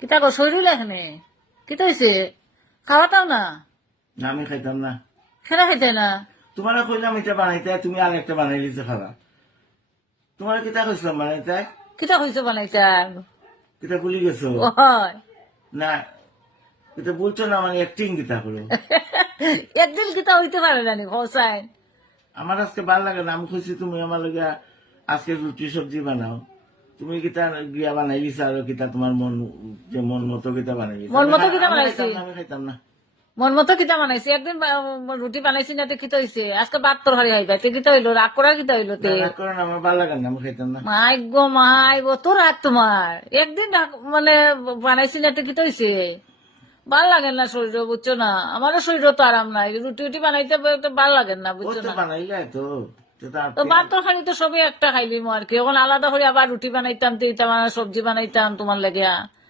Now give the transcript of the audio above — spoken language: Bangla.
কিতা কো শরীর এখানে কিতা হয়েছে খাওয়াটাও না না আমি খাইতাম না। খেলা খাইতে না তোমার কইলাম এটা বানাইতে, তুমি আর একটা বানাই দিতে খাবা। তোমার কিতা কইছিলাম বানাইতে, কিতা হয়েছে বানাইতা কিতা ভুলি গেছো? হয় না এটা বলছো না, মানে অ্যাক্টিং কিতা করো। একদিন কিতা হইতে পারে জানি হোসাই আমার আজকে ভাল লাগে না, আমি খুশি তুমি আমার লগে আজকে রুটি সবজি বানাও। তুমি কিতা গিয়া বানাই দিছা আর কিতা তোমার মন, যে মন মতো কিতা বানাই দিছা। মন মতো কিতা আমি বানাইছি? খাইতাম না, আমি খাইতাম না। মন মতো কিতা বানাইছি একদিন রুটি বানাইছি না তে কিতা হইছে আজকে ভাত তরকারি খাইবা তে কিতা হইলো রাগ করার কিতা হইলো তে রাগ করো না, আমার ভাল লাগে না, আমি খাইতাম না। মাই গো মাই অত রাগ তোমার একদিন মানে বানাইছি না তে কিতা হইছে ভাল লাগে না শরীর বুঝছো না আমারও শরীর তো আরাম নাই রুটি উটি বানাইতে ভাল লাগে না ও বুঝছো তো না বানাইলে তো তো তার তো ভাত তরকারি তো সবই একটা খাইলিম আর কি এখন আলাদা করে আবার রুটি বানাইতাম তিনটা মানে সবজি বানাইতাম তোমার লেগে